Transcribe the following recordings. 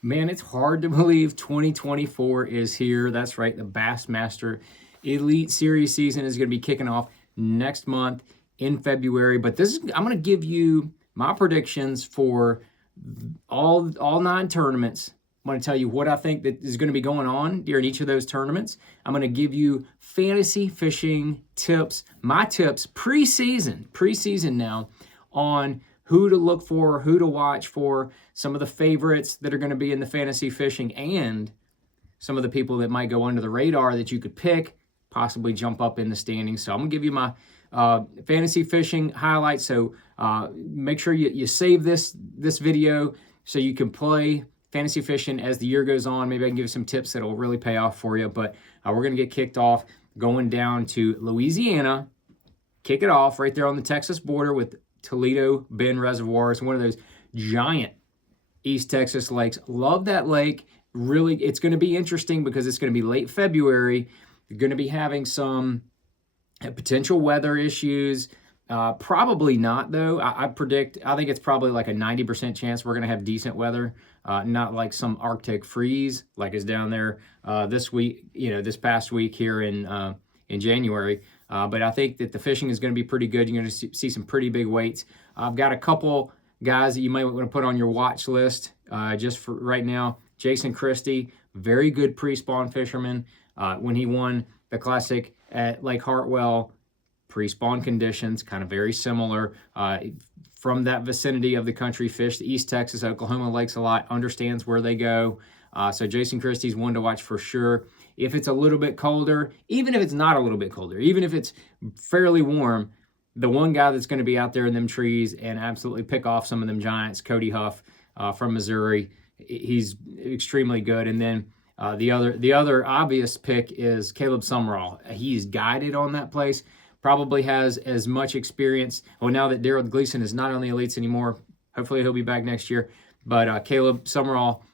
Man, it's hard to believe 2024 is here. That's right. The Bassmaster Elite Series season is going to be kicking off next month in February. But I'm going to give you my predictions for all 9 tournaments. I'm going to tell you what I think that is going to be going on during each of those tournaments. I'm going to give you fantasy fishing tips, my tips preseason now on who to look for, who to watch for, some of the favorites that are going to be in the fantasy fishing, and some of the people that might go under the radar that you could pick, possibly jump up in the standings. So I'm going to give you my fantasy fishing highlights. So make sure you save this video so you can play fantasy fishing as the year goes on. Maybe I can give you some tips that will really pay off for you. But we're going to get kicked off going down to Louisiana, kick it off right there on the Texas border with Toledo Bend Reservoir. It's one of those giant East Texas lakes. Love that lake. Really, it's going to be interesting because it's going to be late February. You're going to be having some potential weather issues. Probably not, though. I think it's probably like a 90% chance we're going to have decent weather, not like some Arctic freeze like is down there this week, this past week here in January. But I think that the fishing is going to be pretty good. You're going to see some pretty big weights. I've got a couple guys that you might want to put on your watch list just for right now. Jason Christie, very good pre-spawn fisherman. When he won the Classic at Lake Hartwell, pre-spawn conditions, kind of very similar. From that vicinity of the country, fished East Texas, Oklahoma lakes a lot, understands where they go. So Jason Christie's one to watch for sure. If it's a little bit colder, even if it's not a little bit colder, even if it's fairly warm, the one guy that's going to be out there in them trees and absolutely pick off some of them giants, Cody Huff from Missouri, he's extremely good. And then the other obvious pick is Caleb Summerall. He's guided on that place, probably has as much experience. Well, now that Daryl Gleason is not on the elites anymore, hopefully he'll be back next year. But Caleb Summerall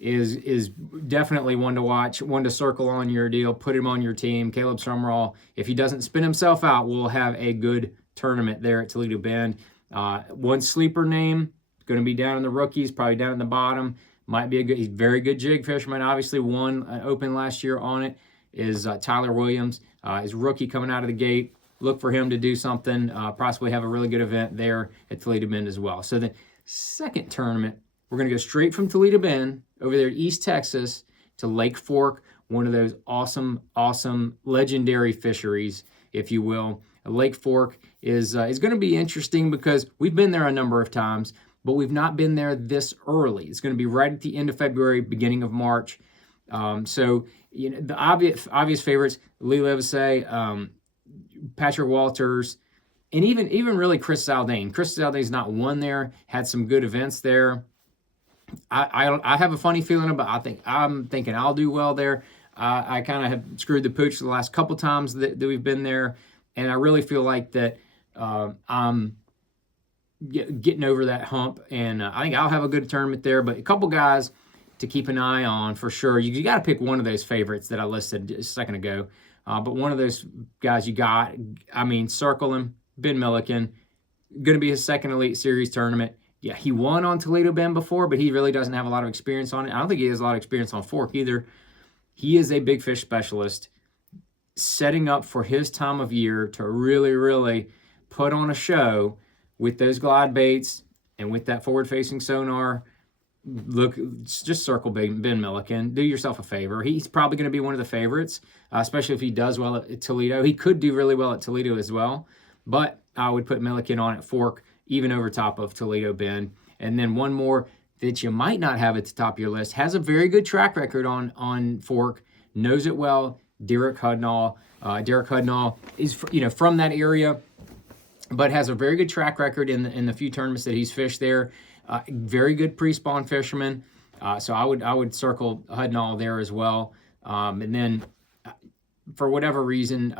is definitely one to watch, one to circle on your deal, put him on your team. Caleb Summerall, if he doesn't spin himself out, will have a good tournament there at Toledo Bend. One sleeper name, going to be down in the rookies, probably down in the bottom. Might be he's very good jig fisherman. Obviously won an open last year on it, is Tyler Williams. His rookie coming out of the gate. Look for him to do something, possibly have a really good event there at Toledo Bend as well. So the second tournament, we're going to go straight from Toledo Bend over there to East Texas to Lake Fork, one of those awesome legendary fisheries, if you will. Lake Fork is going to be interesting because we've been there a number of times, but we've not been there this early. It's going to be right at the end of February, beginning of March. So the obvious favorites: Lee Livesay, Patrick Walters, and even really Chris Zaldane. Chris Zaldane's not won there, had some good events there. I have a funny feeling about. I'm thinking I'll do well there. I kind of have screwed the pooch the last couple times that we've been there, and I really feel like that I'm getting over that hump, and I think I'll have a good tournament there. But a couple guys to keep an eye on for sure. You got to pick one of those favorites that I listed just a second ago. But one of those guys circle him. Ben Milliken, going to be his second Elite Series tournament. Yeah, he won on Toledo Bend before, but he really doesn't have a lot of experience on it. I don't think he has a lot of experience on Fork either. He is a big fish specialist, setting up for his time of year to really put on a show with those glide baits and with that forward-facing sonar. Look, just circle Ben Milliken. Do yourself a favor. He's probably going to be one of the favorites, especially if he does well at Toledo. He could do really well at Toledo as well, but I would put Milliken on at Fork, even over top of Toledo Bend. And then one more that you might not have at the top of your list, has a very good track record on Fork, knows it well, Derek Hudnall. Derek Hudnall is from that area, but has a very good track record in the few tournaments that he's fished there. Very good pre-spawn fisherman. So I would circle Hudnall there as well. And then for whatever reason,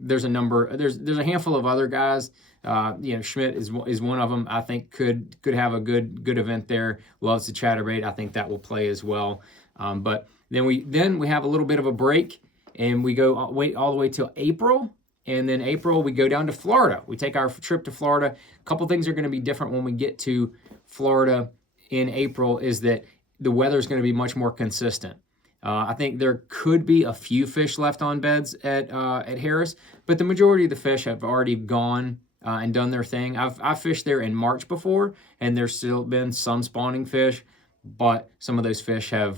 there's a handful of other guys. Schmidt is one of them. I think could have a good event there. Loves the chatterbait. I think that will play as well. But then we have a little bit of a break, and we go all the way till April. And then April, we go down to Florida. We take our trip to Florida. A couple things are going to be different when we get to Florida in April is that the weather is going to be much more consistent. I think there could be a few fish left on beds at Harris, but the majority of the fish have already gone and done their thing. I've fished there in March before, and there's still been some spawning fish, but some of those fish have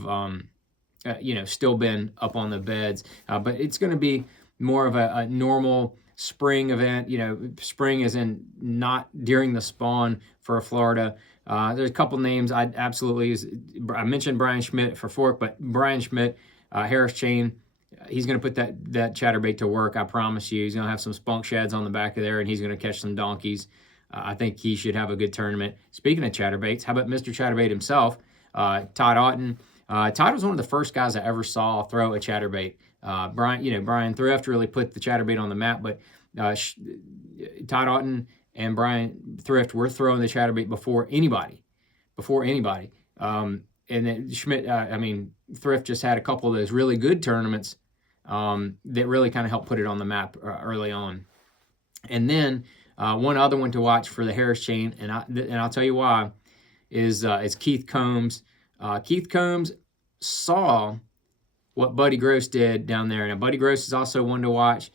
still been up on the beds. But it's going to be more of a normal spring event. Spring is in not during the spawn for Florida. There's a couple names I mentioned Brian Schmidt for Fork, but Brian Schmidt, Harris Chain, he's going to put that chatterbait to work. I promise you. He's going to have some spunk sheds on the back of there, and he's going to catch some donkeys. I think he should have a good tournament. Speaking of chatterbaits, how about Mr. Chatterbait himself, Todd Otten? Todd was one of the first guys I ever saw throw a chatterbait. Brian Thrift really put the chatterbait on the map, but Todd Otten and Brian Thrift were throwing the chatterbait before anybody. And then Schmidt, Thrift just had a couple of those really good tournaments that really kind of helped put it on the map early on. And then one other one to watch for the Harris Chain, and I'll tell you why, is Keith Combs. Keith Combs saw what Buddy Gross did down there. Now, Buddy Gross is also one to watch.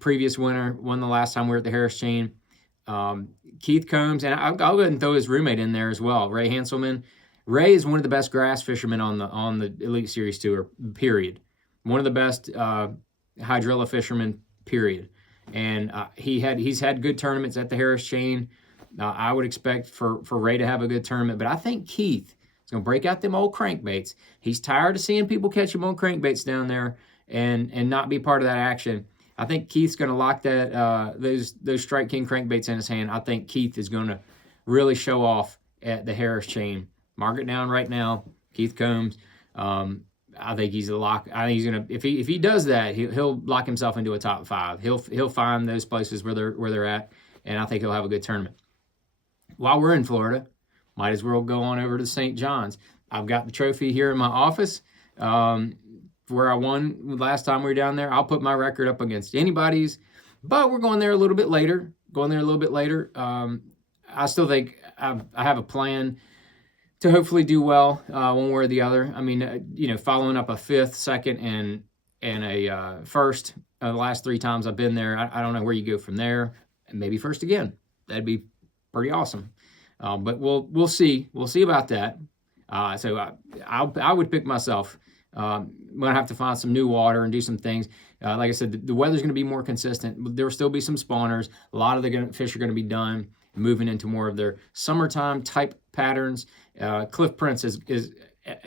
Previous winner, won the last time we were at the Harris Chain. Keith Combs, and I'll go ahead and throw his roommate in there as well, Ray Hanselman. Ray is one of the best grass fishermen on the Elite Series Tour, period. One of the best hydrilla fishermen, period. And he's had good tournaments at the Harris Chain. I would expect for Ray to have a good tournament, but I think Keith is going to break out them old crankbaits. He's tired of seeing people catch them on crankbaits down there and not be part of that action. I think Keith's going to lock those Strike King crankbaits in his hand. I think Keith is going to really show off at the Harris Chain. Mark it down right now, Keith Combs. I think he's a lock. I think he's gonna if he does that, he'll lock himself into a top 5. He'll find those places where they're at, and I think he'll have a good tournament. While we're in Florida, might as well go on over to St. John's. I've got the trophy here in my office. Where I won last time we were down there. I'll put my record up against anybody's, but we're going there a little bit later. I still think I have a plan to hopefully do well one way or the other. Following up a 5th, 2nd, and a 1st the last 3 times I've been there. I don't know where you go from there. And maybe 1st again. That'd be pretty awesome. But we'll see. We'll see about that. So I would pick myself. I'm going to have to find some new water and do some things. Like I said, the weather's going to be more consistent. There will still be some spawners. A lot of the fish are going to be done, moving into more of their summertime type patterns. Cliff Prince is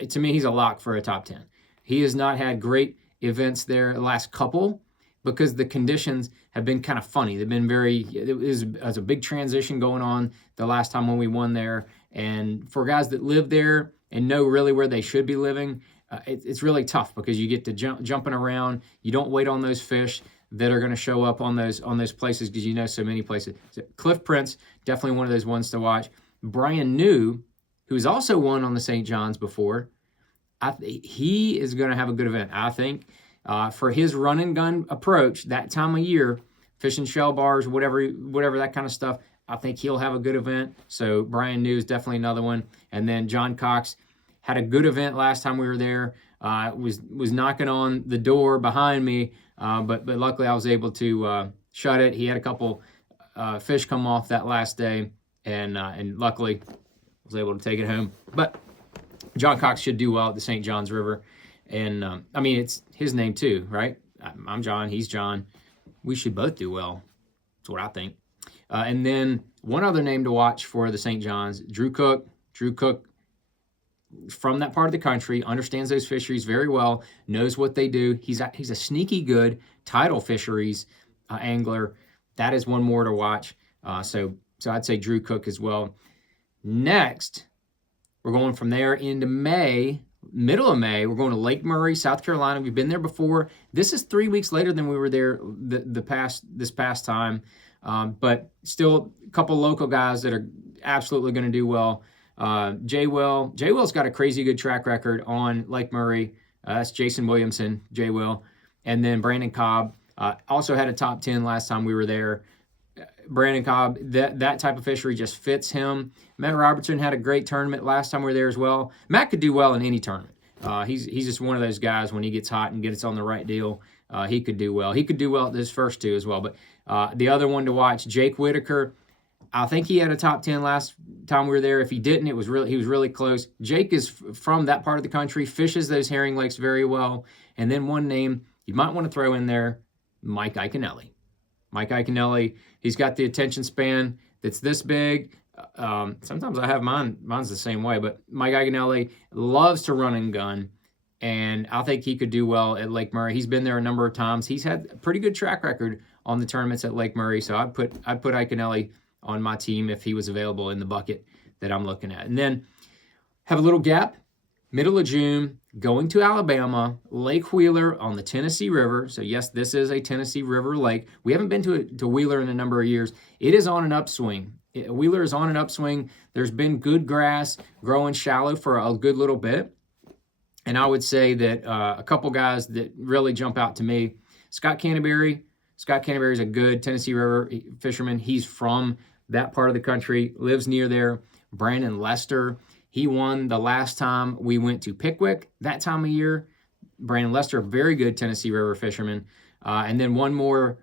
to me, he's a lock for a top 10. He has not had great events there the last couple because the conditions have been kind of funny. They've been it was a big transition going on the last time when we won there. And for guys that live there and know really where they should be living, it's really tough because you get to jumping around. You don't wait on those fish that are going to show up on those places because you know so many places. So Cliff Prince, definitely one of those ones to watch. Brian New, who's also won on the St. John's before, he is going to have a good event. I think for his run and gun approach that time of year, fishing shell bars, whatever that kind of stuff, I think he'll have a good event. So Brian New is definitely another one. And then John Cox had a good event last time we were there. Was knocking on the door behind me, but luckily I was able to shut it. He had a couple fish come off that last day, and luckily was able to take it home. But John Cox should do well at the St. John's River, and it's his name too, right? I'm John, he's John. We should both do well. That's what I think. And then one other name to watch for the St. John's, Drew Cook. Drew Cook, from that part of the country, understands those fisheries very well, knows what they do. He's a sneaky good tidal fisheries angler. That is one more to watch. So I'd say Drew Cook as well. Next, we're going from there into May, middle of May. We're going to Lake Murray, South Carolina. We've been there before. This is 3 weeks later than we were there this past time, but still a couple local guys that are absolutely going to do well. Jay Will's got a crazy good track record on Lake Murray. That's Jason Williamson, Jay Will. And then Brandon Cobb also had a top 10 last time we were there. Brandon Cobb, that type of fishery just fits him. Matt Robertson had a great tournament last time we were there as well. Matt could do well in any tournament. He's just one of those guys when he gets hot and gets on the right deal, he could do well. He could do well at his first two as well. But the other one to watch, Jake Whitaker, I think he had a top 10 last time we were there. If he didn't, he was really close. Jake is from that part of the country, fishes those herring lakes very well. And then one name you might want to throw in there, Mike Iaconelli. Mike Iaconelli, he's got the attention span that's this big. Sometimes I have mine's the same way, but Mike Iaconelli loves to run and gun, and I think he could do well at Lake Murray. He's been there a number of times. He's had a pretty good track record on the tournaments at Lake Murray, so I'd put Iaconelli on my team if he was available in the bucket that I'm looking at. And then have a little gap, middle of June, going to Alabama, Lake Wheeler on the Tennessee River. So yes, this is a Tennessee River lake. We haven't been to Wheeler in a number of years. It is on an upswing. Wheeler is on an upswing. There's been good grass growing shallow for a good little bit. And I would say that a couple guys that really jump out to me, Scott Canterbury. Scott Canterbury is a good Tennessee River fisherman. He's from that part of the country, lives near there. Brandon Lester, he won the last time we went to Pickwick that time of year. Brandon Lester, very good Tennessee River fisherman. And then one more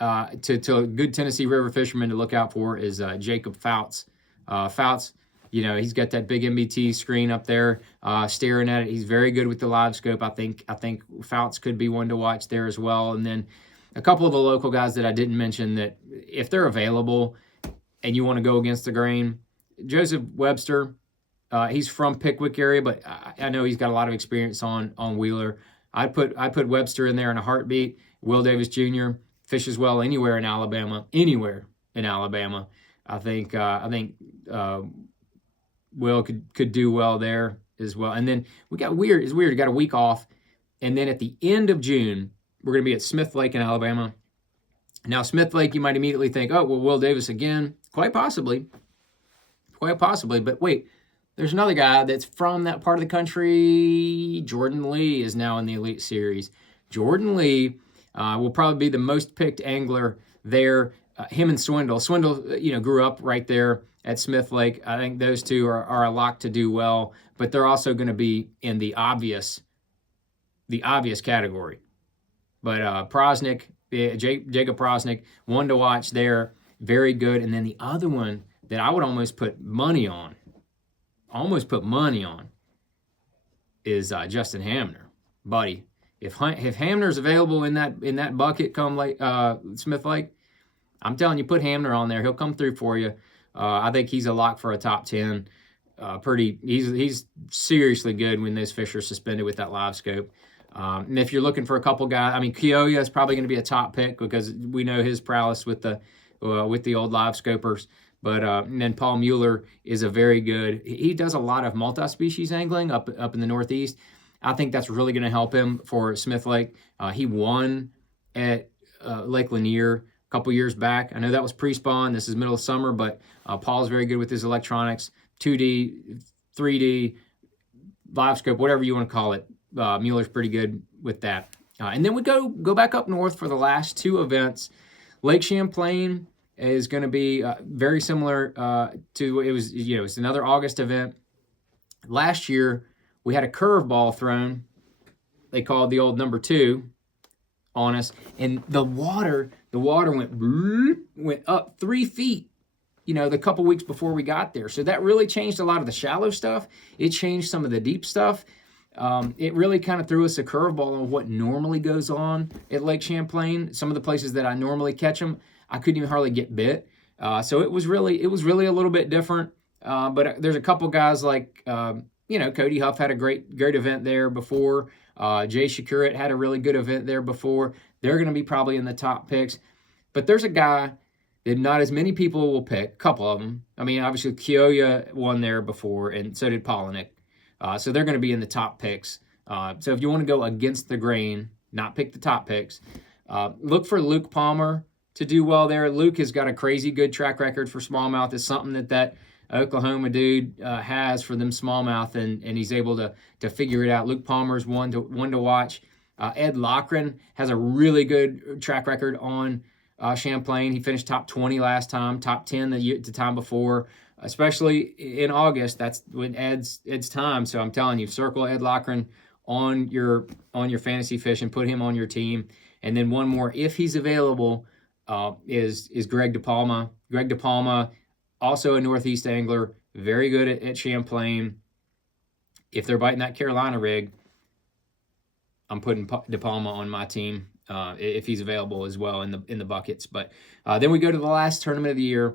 to a good Tennessee River fisherman to look out for is Jacob Fouts. Fouts, he's got that big MBT screen up there staring at it. He's very good with the live scope. I think Fouts could be one to watch there as well. And then a couple of the local guys that I didn't mention that if they're available and you want to go against the grain, Joseph Webster, he's from Pickwick area, but I know he's got a lot of experience on Wheeler. I put Webster in there in a heartbeat. Will Davis Jr. fishes well anywhere in Alabama. I think Will could do well there as well. And then we got weird. It's weird. We got a week off, and then at the end of June, we're going to be at Smith Lake in Alabama. Now, Smith Lake, you might immediately think, oh, well, Will Davis again. Quite possibly. But wait, there's another guy that's from that part of the country. Jordan Lee is now in the Elite Series. Jordan Lee will probably be the most picked angler there. Him and Swindle. Swindle, grew up right there at Smith Lake. I think those two are a lock to do well, but they're also going to be in the obvious category. But Prosnick, Jacob Prosnick, one to watch there, very good. And then the other one that I would almost put money on, is Justin Hamner, buddy. If Hamner's available in that bucket come Smith Lake, I'm telling you, put Hamner on there. He'll come through for you. I think he's a lock for a top 10. He's seriously good when those fish are suspended with that live scope. And if you're looking for a couple guys, Keoya is probably going to be a top pick because we know his prowess with the old live scopers. But and then Paul Mueller is a very good. He does a lot of multi-species angling up in the Northeast. I think that's really going to help him for Smith Lake. He won at Lake Lanier a couple years back. I know that was pre-spawn. This is middle of summer, but Paul's very good with his electronics, 2D, 3D, live scope, whatever you want to call it. Mueller's pretty good with that. And then we go back up north for the last two events. Lake Champlain is going to be very similar to it was. It's another August event. Last year we had a curveball thrown. They called the old number 2 on us, and the water went up 3 feet. The couple weeks before we got there, so that really changed a lot of the shallow stuff. It changed some of the deep stuff. It really kind of threw us a curveball on what normally goes on at Lake Champlain. Some of the places that I normally catch them, I couldn't even hardly get bit. So it was really a little bit different. But there's a couple guys like, Cody Huff had a great event there before. Jay Shakurit had a really good event there before. They're going to be probably in the top picks. But there's a guy that not as many people will pick, a couple of them. Obviously, Keoya won there before, and so did Polinick. So they're going to be in the top picks. So if you want to go against the grain, not pick the top picks, look for Luke Palmer to do well there. Luke has got a crazy good track record for smallmouth. It's something that Oklahoma dude has for them smallmouth, and he's able to figure it out. Luke Palmer's one to watch. Ed Lochran has a really good track record on Champlain. He finished top 20 last time, top 10 the time before. Especially in August, that's when Ed's time. So I'm telling you, circle Ed Lochran on your fantasy fish and put him on your team. And then one more, if he's available, is Greg DePalma. Greg DePalma, also a Northeast angler, very good at Champlain. If they're biting that Carolina rig, I'm putting DePalma on my team if he's available as well in the buckets. But then we go to the last tournament of the year,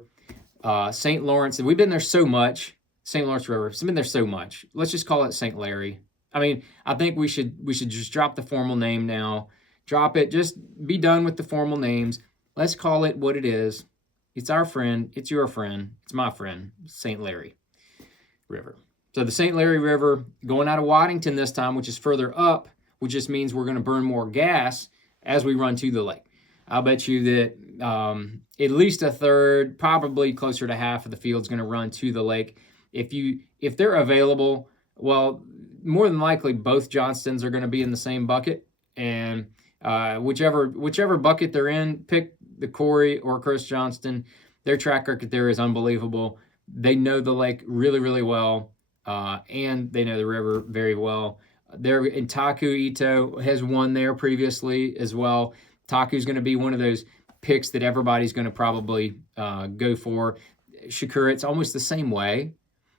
St. Lawrence. We've been there so much. St. Lawrence River. It's been there so much. Let's just call it St. Larry. I mean, I think we should just drop the formal name now. Drop it. Just be done with the formal names. Let's call it what it is. It's our friend. It's your friend. It's my friend. St. Larry River. So the St. Larry River going out of Waddington this time, which is further up, which just means we're going to burn more gas as we run to the lake. I'll bet you that at least a third, probably closer to half of the field is going to run to the lake. If they're available, well, more than likely both Johnstons are going to be in the same bucket, and whichever bucket they're in, pick the Corey or Chris Johnston. Their track record there is unbelievable. They know the lake really, really well, and they know the river very well. Taku Ito has won there previously as well. Taku's going to be one of those picks that everybody's going to probably go for. Shakura, it's almost the same way.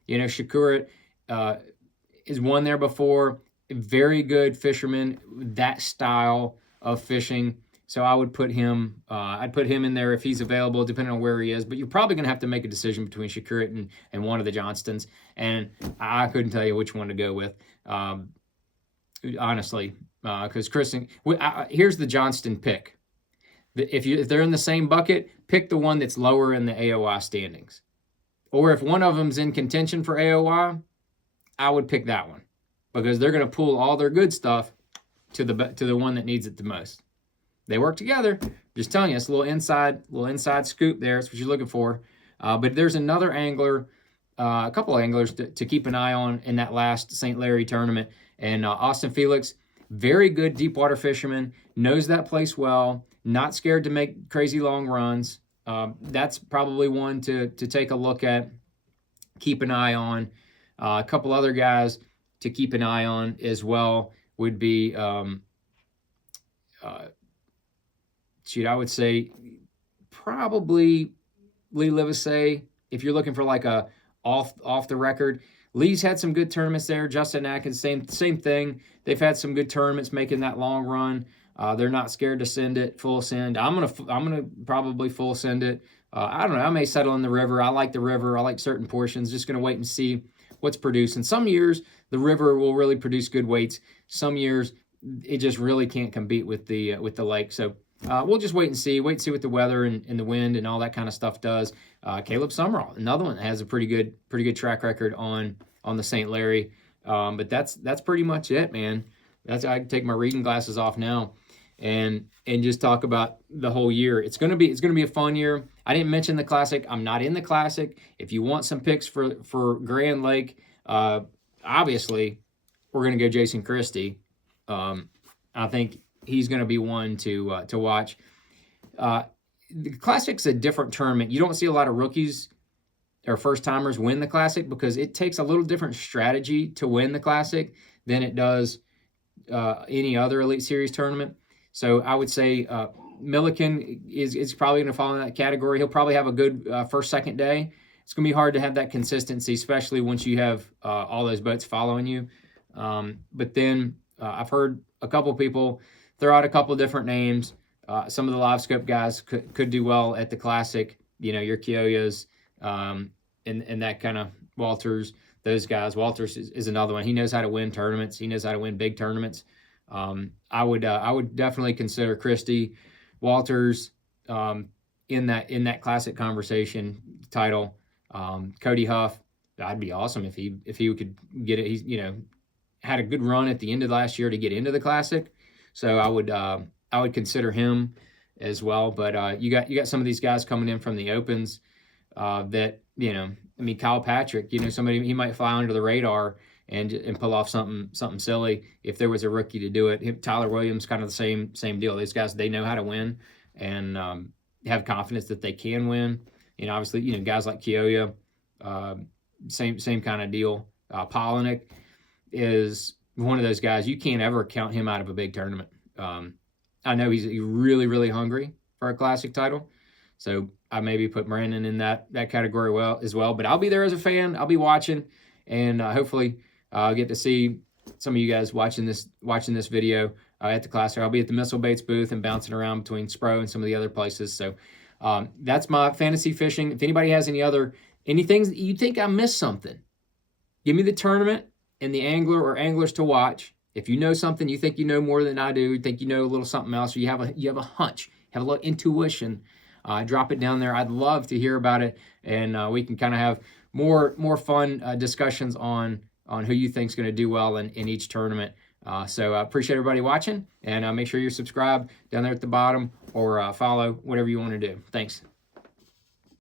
Shakura has won there before. Very good fisherman, that style of fishing. So I would put him. I'd put him in there if he's available, depending on where he is. But you're probably going to have to make a decision between Shakura and one of the Johnstons. And I couldn't tell you which one to go with. Honestly, because Kristen, here's the Johnston pick. If they're in the same bucket, pick the one that's lower in the AOI standings. Or if one of them's in contention for AOI, I would pick that one because they're going to pull all their good stuff to the one that needs it the most. They work together. Just telling you, it's a little inside scoop there. That's what you're looking for. But there's another angler, a couple of anglers to keep an eye on in that last St. Larry tournament. And Austin Felix, very good deep water fisherman, knows that place well, not scared to make crazy long runs. That's probably one to take a look at, keep an eye on. A couple other guys to keep an eye on as well would be, I would say probably Lee Livesey. If you're looking for like a off the record, Lee's had some good tournaments there. Justin Atkins, same thing. They've had some good tournaments making that long run. They're not scared to send it full send. I'm gonna probably full send it. I don't know. I may settle in the river. I like the river. I like certain portions. Just gonna wait and see what's producing. Some years the river will really produce good weights. Some years it just really can't compete with the lake. So we'll just wait and see what the weather and the wind and all that kind of stuff does. Caleb Summerall, another one that has a pretty good track record on the St. Larry. But that's pretty much it, man. I can take my reading glasses off now and just talk about the whole year. It's gonna be a fun year. I didn't mention the Classic. I'm not in the Classic. If you want some picks for Grand Lake, obviously we're gonna go Jason Christie. I think he's gonna be one to watch. The Classic's a different tournament. You don't see a lot of rookies or first-timers win the Classic because it takes a little different strategy to win the Classic than it does any other Elite Series tournament. So I would say Milliken is probably going to fall in that category. He'll probably have a good first, second day. It's going to be hard to have that consistency, especially once you have all those boats following you. But then I've heard a couple people throw out a couple different names. Some of the live scope guys could do well at the Classic. Your Kioyas and that kind of Walters, those guys. Walters is another one. He knows how to win tournaments. He knows how to win big tournaments. I would definitely consider Christie, Walters in that Classic conversation title. Cody Huff, that'd be awesome if he could get it. He's had a good run at the end of last year to get into the Classic, so I would consider him as well. But you got some of these guys coming in from the Opens that Kyle Patrick, somebody he might fly under the radar and pull off something silly if there was a rookie to do it. Tyler Williams, kind of the same deal. These guys, they know how to win, and have confidence that they can win. And obviously, you know, guys like Kioya, same kind of deal. Polinick is one of those guys, you can't ever count him out of a big tournament. I know he's really, really hungry for a classic title. So I maybe put Brandon in that category as well. But I'll be there as a fan. I'll be watching, and hopefully I'll get to see some of you guys watching this video at the Classic. I'll be at the Missile Baits booth and bouncing around between Spro and some of the other places. So that's my fantasy fishing. If anybody has any things that you think I missed something, give me the tournament and the angler or anglers to watch. If you know something, you think you know more than I do, you think you know a little something else, or you have a hunch, have a little intuition, drop it down there. I'd love to hear about it, and we can kind of have more fun discussions on who you think is going to do well in each tournament. So I appreciate everybody watching, and make sure you're subscribed down there at the bottom, or follow, whatever you want to do. Thanks.